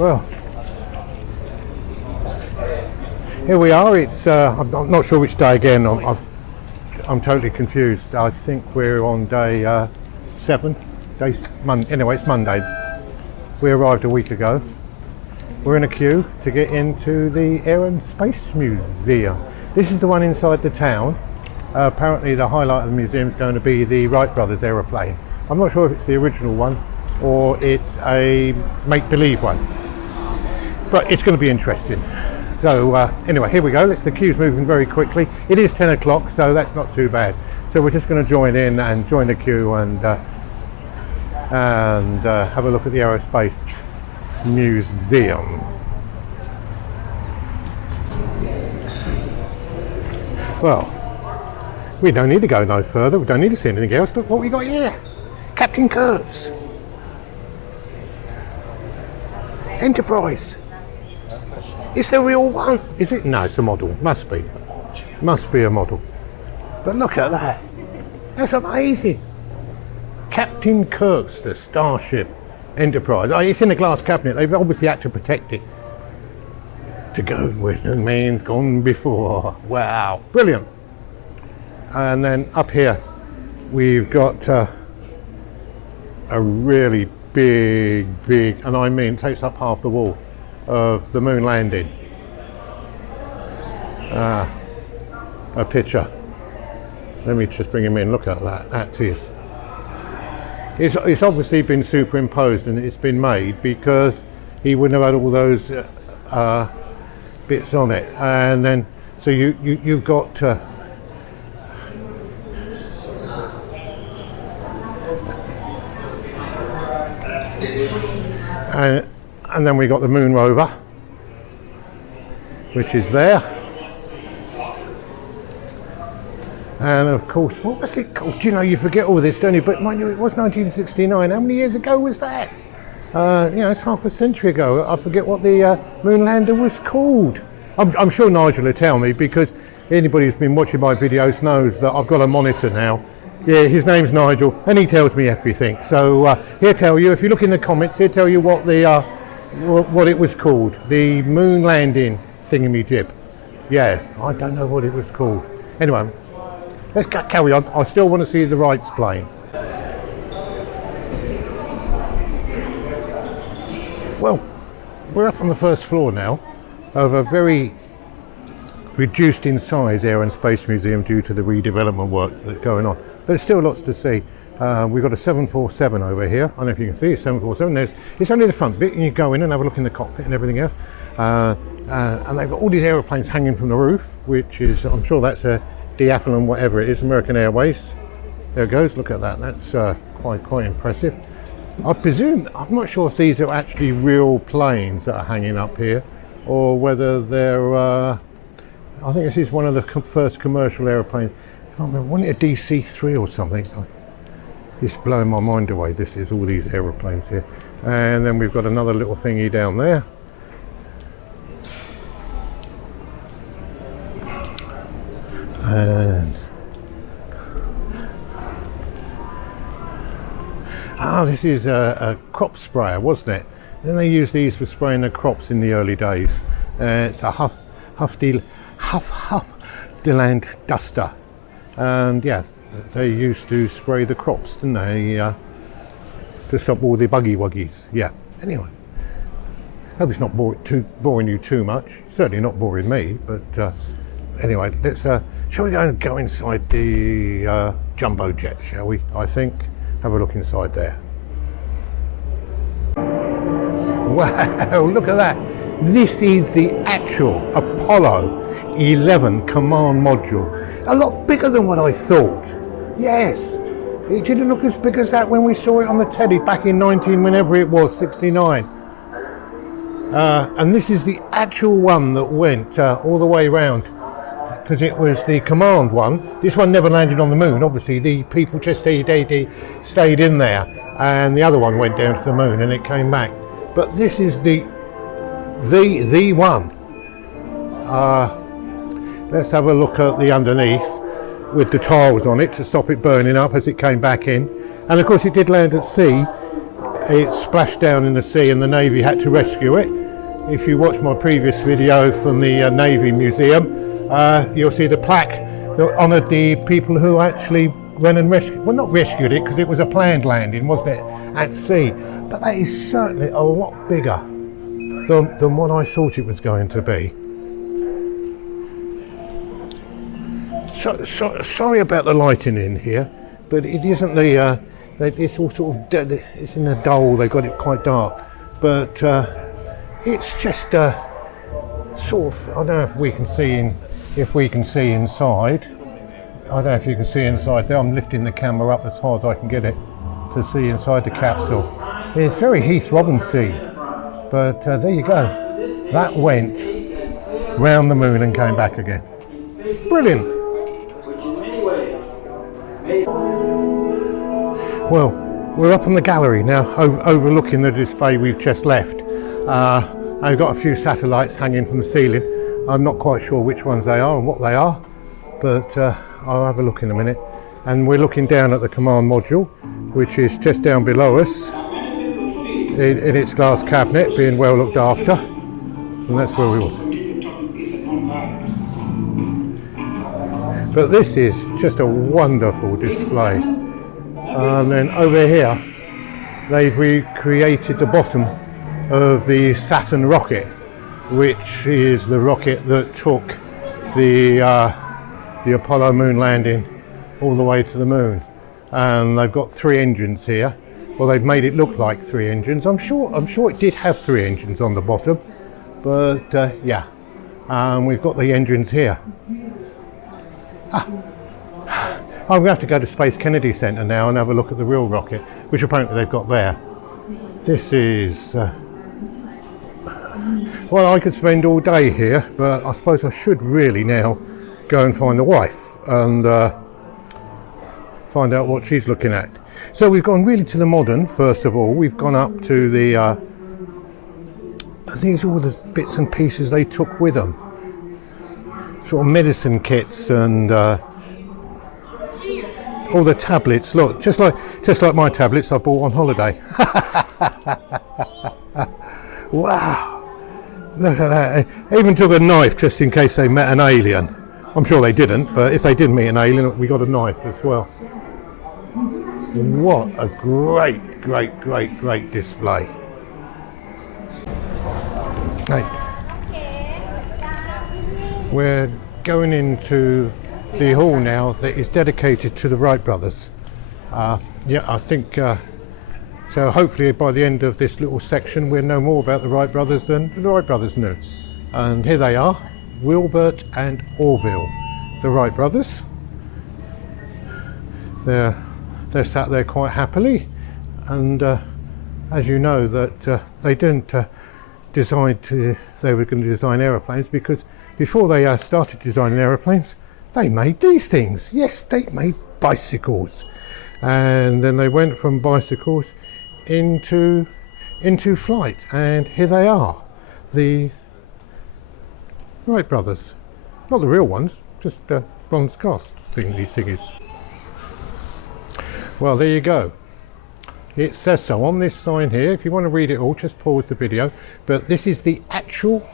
Well, here we are. It's I'm not sure which day again. I'm totally confused. I think we're on day 7. Anyway, it's Monday. We arrived a week ago. We're in a queue to get into the Air and Space Museum. This is the one inside the town. Apparently the highlight of the museum is going to be the Wright brothers aeroplane. I'm not sure if it's the original one or it's a make-believe one, but it's going to be interesting. So anyway, here we go. The queue's moving very quickly. It is 10 o'clock, so that's not too bad. So we're just going to join in and join the queue and have a look at the Aerospace Museum. Well, we don't need to go no further. We don't need to see anything else. Look what we got here. Captain Kurtz. Enterprise. It's the real one. Is it? No, it's a model. Must be. Must be a model. But look at that. That's amazing. Captain Kurtz, the Starship Enterprise. Oh, it's in a glass cabinet. They've obviously had to protect it. To go where no man's gone before. Wow. Brilliant. And then up here, we've got a really big, and I mean takes up half the wall of the moon landing. A picture. Let me just bring him in. Look at that. That is. It's obviously been superimposed and it's been made because he wouldn't have had all those bits on it. And then, so you've got. And then we got the moon rover, which is there. And of course, what was it called? You know, you forget all this, don't you? But mind you, it was 1969. How many years ago was that? It's half a century ago. I forget what the moon lander was called. I'm sure Nigel will tell me because anybody who's been watching my videos knows that I've got a monitor now. Yeah, his name's Nigel, and he tells me everything. So he'll tell you. If you look in the comments, he'll tell you what the what it was called. The moon landing thingamajig. Yeah, I don't know what it was called. Anyway, let's carry on. I still want to see the Wrights plane. Well, we're up on the first floor now of a very reduced in size Air and Space Museum due to the redevelopment work that's going on. But there's still lots to see. We've got a 747 over here. I don't know if you can see a 747. It's only the front bit, and you go in and have a look in the cockpit and everything else. And they've got all these aeroplanes hanging from the roof, which is, I'm sure that's a Diathlon, whatever it is, American Airways. There it goes. Look at that. That's quite impressive. I presume, I'm not sure if these are actually real planes that are hanging up here, or whether they're. I think this is one of the first commercial aeroplanes. I remember, wasn't it a DC-3 or something? It's blowing my mind away. This is all these aeroplanes here. And then we've got another little thingy down there. And this is a crop sprayer, wasn't it? Then they used these for spraying the crops in the early days. It's a Huff-Deland duster. And yeah, they used to spray the crops, didn't they? To stop all the buggy wuggies. Yeah. Anyway, hope it's not boring you too much. Certainly not boring me. But anyway, let's. Shall we go inside the jumbo jet? Shall we? I think. Have a look inside there. Wow! Look at that. This is the actual Apollo 11 command module. A lot bigger than what I thought. Yes, it didn't look as big as that when we saw it on the telly back in 69. And this is the actual one that went all the way around, because it was the command one. This one never landed on the moon. Obviously, the people just stayed in there, and the other one went down to the moon and it came back. But this is the one. Let's have a look at the underneath with the tiles on it to stop it burning up as it came back in. And of course it did land at sea it splashed down in the sea and the Navy had to rescue it. If you watch my previous video from the Navy Museum, you'll see the plaque that honoured the people who actually went and rescued, well, not rescued it because it was a planned landing, wasn't it, at sea. But that is certainly a lot bigger than what I thought it was going to be. Sorry about the lighting in here, but it isn't the, it's all sort of, it's in a dull, they've got it quite dark, but it's just sort of, I don't know if we can see inside. I don't know if you can see inside there. I'm lifting the camera up as high as I can get it to see inside the capsule. It's very Heath Robins-y, but there you go. That went round the moon and came back again. Brilliant. Well, we're up on the gallery now, overlooking the display we've just left. I've got a few satellites hanging from the ceiling. I'm not quite sure which ones they are and what they are, but I'll have a look in a minute. And we're looking down at the command module, which is just down below us in its glass cabinet, being well looked after, and that's where we was. But this is just a wonderful display. And then over here they've recreated the bottom of the Saturn rocket, which is the rocket that took the Apollo moon landing all the way to the moon. And they've got 3 engines here. Well, they've made it look like 3 engines. I'm sure it did have 3 engines on the bottom, but yeah. We've got the engines here. I'm going to have to go to Space Kennedy Center now and have a look at the real rocket, which apparently they've got there. This is well, I could spend all day here, but I suppose I should really now go and find the wife and find out what she's looking at. So we've gone really to the modern. First of all, we've gone up to the I think it's all the bits and pieces they took with them, sort of medicine kits and all the tablets. Look, just like my tablets I bought on holiday. Wow, look at that. I even took a knife just in case they met an alien. I'm sure they didn't, but if they did meet an alien, we got a knife as well. What a great display. Hey, we're going into the hall now that is dedicated to the Wright brothers. Yeah, I think so. Hopefully by the end of this little section we'll know more about the Wright brothers than the Wright brothers knew. And here they are, Wilbert and Orville, the Wright brothers. They're sat there quite happily, and as you know that they didn't decide they were going to design aeroplanes, because before they started designing aeroplanes they made these things. Yes, they made bicycles, and then they went from bicycles into flight, and here they are, the Wright brothers. Not the real ones, just bronze casts thingies. Well, there you go. It says so on this sign here. If you want to read it all, just pause the video. But this is the actual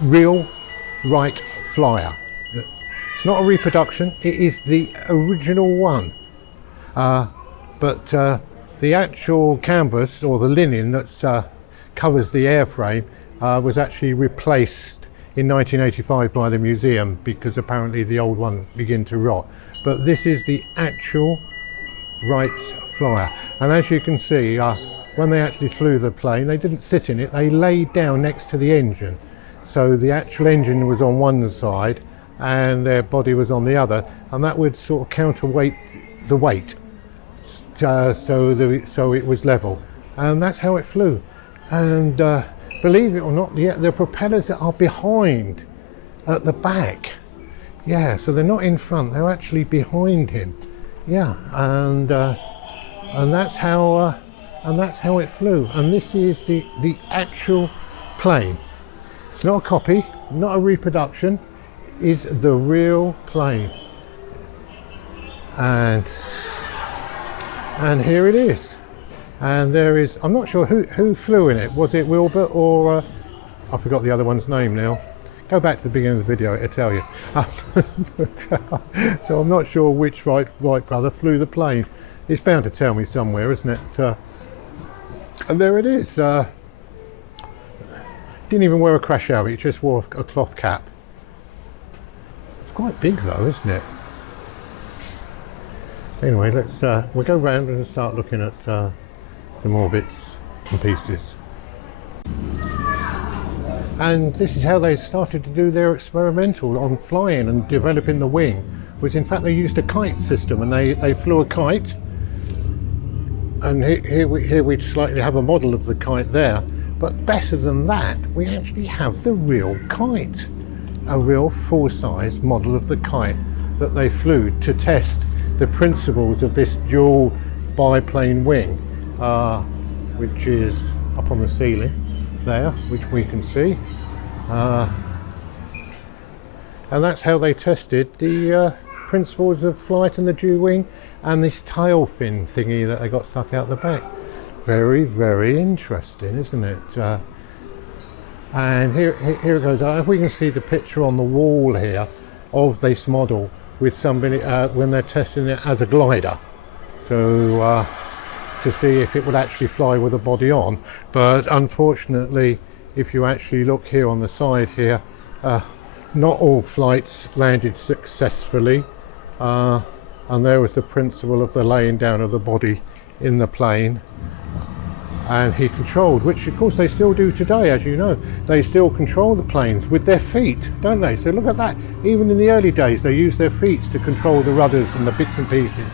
real Wright Flyer. It's not a reproduction, it is the original one. But the actual canvas, or the linen that covers the airframe, was actually replaced in 1985 by the museum, because apparently the old one began to rot. But this is the actual Wright's Flyer, and as you can see, when they actually flew the plane, they didn't sit in it, they laid down next to the engine. So the actual engine was on one side and their body was on the other, and that would sort of counterweight the weight, so it was level, and that's how it flew. And believe it or not, the propellers are behind at the back. Yeah, so they're not in front, they're actually behind him. Yeah, and that's how it flew. And this is the actual plane. It's not a copy, not a reproduction. Is the real plane. And here it is. And there is, I'm not sure who flew in it. Was it Wilbur or I forgot the other one's name now. Go back to the beginning of the video, it'll tell you. So I'm not sure which Wright brother flew the plane. It's bound to tell me somewhere, isn't it? And there it is. Didn't even wear a crash helmet, he just wore a cloth cap. It's quite big though, isn't it? Anyway, we'll go round and start looking at some more bits and pieces. And this is how they started to do their experimental on flying and developing the wing, was in fact they used a kite system, and they flew a kite. And here we slightly have a model of the kite there, but better than that, we actually have the real kite, a real full-size model of the kite that they flew to test the principles of this dual biplane wing, which is up on the ceiling there, which we can see, and that's how they tested the principles of flight and the dual wing and this tail fin thingy that they got stuck out the back. Very, very interesting, isn't it? And here it goes. If we can see the picture on the wall here of this model with somebody when they're testing it as a glider, so to see if it would actually fly with a body on. But unfortunately, if you actually look here on the side here, not all flights landed successfully, and there was the principle of the laying down of the body in the plane, and he controlled, which of course they still do today, as you know. They still control the planes with their feet, don't they? So look at that, even in the early days they used their feet to control the rudders and the bits and pieces.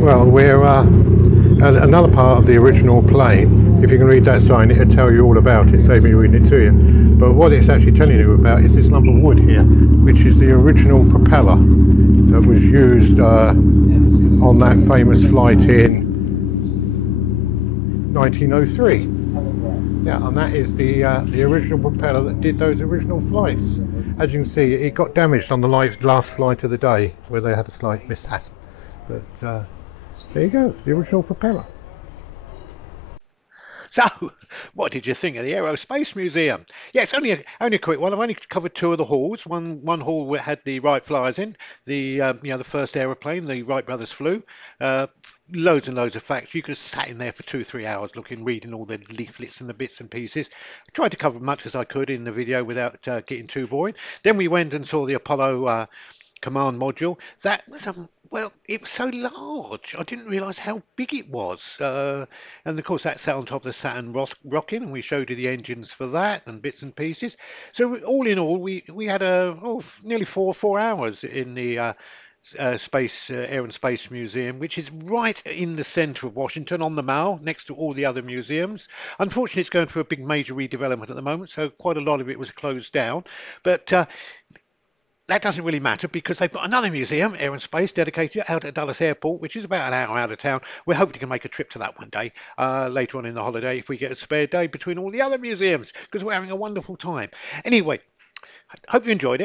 Well, we're another part of the original plane. If you can read that sign, it'll tell you all about it, save me reading it to you. But what it's actually telling you about is this lump of wood here, which is the original propeller that was used on that famous flight in 1903. Yeah, and that is the original propeller that did those original flights. As you can see, it got damaged on the last flight of the day, where they had a slight mishap. But there you go, the original propeller. So, what did you think of the Aerospace Museum? Yeah, it's only a quick one. I've only covered two of the halls. One hall had the Wright Flyers in, the first aeroplane the Wright brothers flew. Loads and loads of facts. You could have sat in there for 2-3 hours reading all the leaflets and the bits and pieces. I tried to cover as much as I could in the video without getting too boring. Then we went and saw the Apollo command module. That was well, it was so large. I didn't realise how big it was. And of course, that sat on top of the Saturn rocket, and we showed you the engines for that and bits and pieces. So all in all, we had nearly four hours in the Air and Space Museum, which is right in the centre of Washington on the Mall, next to all the other museums. Unfortunately, it's going through a big major redevelopment at the moment, so quite a lot of it was closed down. But that doesn't really matter because they've got another museum, Air and Space, dedicated out at Dulles Airport, which is about an hour out of town. We're hoping to make a trip to that one day, later on in the holiday, if we get a spare day between all the other museums, because we're having a wonderful time. Anyway, hope you enjoyed it.